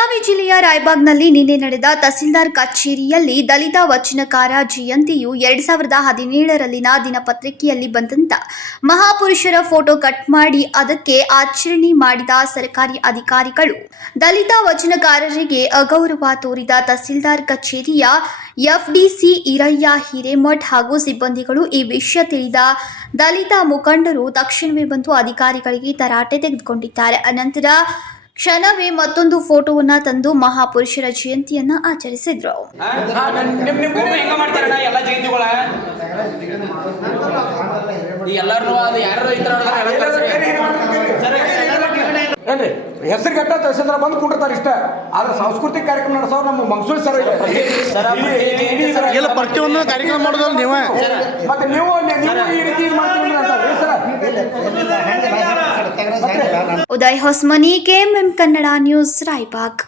ರಾಯಬಾಗ್ನಲ್ಲಿ ನಿನ್ನೆ ನಡೆದ ತಹಸೀಲ್ದಾರ್ ಕಚೇರಿಯಲ್ಲಿ ದಲಿತ ವಚನಕಾರ ಜಯಂತಿಯು ಎರಡ್ ಸಾವಿರದ ಹದಿನೇಳರಲ್ಲಿನ ದಿನಪತ್ರಿಕೆಯಲ್ಲಿ ಬಂದಂತ. ಮಹಾಪುರುಷರ ಫೋಟೋ ಕಟ್ ಮಾಡಿ ಅದಕ್ಕೆ ಆಚರಣೆ ಮಾಡಿದ ಸರ್ಕಾರಿ ಅಧಿಕಾರಿಗಳು. ದಲಿತ ವಚನಕಾರರಿಗೆ ಅಗೌರವ ತೋರಿದ ತಹಸೀಲ್ದಾರ್ ಕಚೇರಿಯ ಎಫ್ಡಿಸಿ ಈರಯ್ಯ ಹಿರೇಮಠ್ ಹಾಗೂ ಸಿಬ್ಬಂದಿಗಳು ಈ ವಿಷಯ ತಿಳಿದ ದಲಿತ ಮುಖಂಡರು ತಕ್ಷಣವೇ ಬಂದು ಅಧಿಕಾರಿಗಳಿಗೆ ತರಾಟೆ ತೆಗೆದುಕೊಂಡಿದ್ದಾರೆ. ಅನಂತರ ಕ್ಷಣವೇ ಮತ್ತೊಂದು ಫೋಟೋವನ್ನ ತಂದು ಮಹಾಪುರುಷರ ಜಯಂತಿಯನ್ನ ಆಚರಿಸಿದ್ರು ಏನ್ರಿ ಹೆಸರು ಗಟ್ಟ ತಹಸೀಲ್ದಾರ ಬಂದು ಕುಂಡಿರ್ತಾರೆ ಇಷ್ಟ ಆದ್ರೆ ಸಾಂಸ್ಕೃತಿಕ ಕಾರ್ಯಕ್ರಮ ನಡೆಸೋರು ನಮ್ಮ ಮಂಗಸೂರು ಸರ್ ಇಲ್ಲ ಪ್ರತಿಯೊಂದು ಕಾರ್ಯಕ್ರಮ ಮಾಡೋದಲ್ಲ ನೀವೇ ಮತ್ತೆ ನೀವು ನೀವು ಈ ರೀತಿ ಉದಯ್ ಹೊಸ್ಮನಿ ಕೆಎಂಎಂ ಕನ್ನಡ ನ್ಯೂಸ್ ರಾಯಬಾಗ್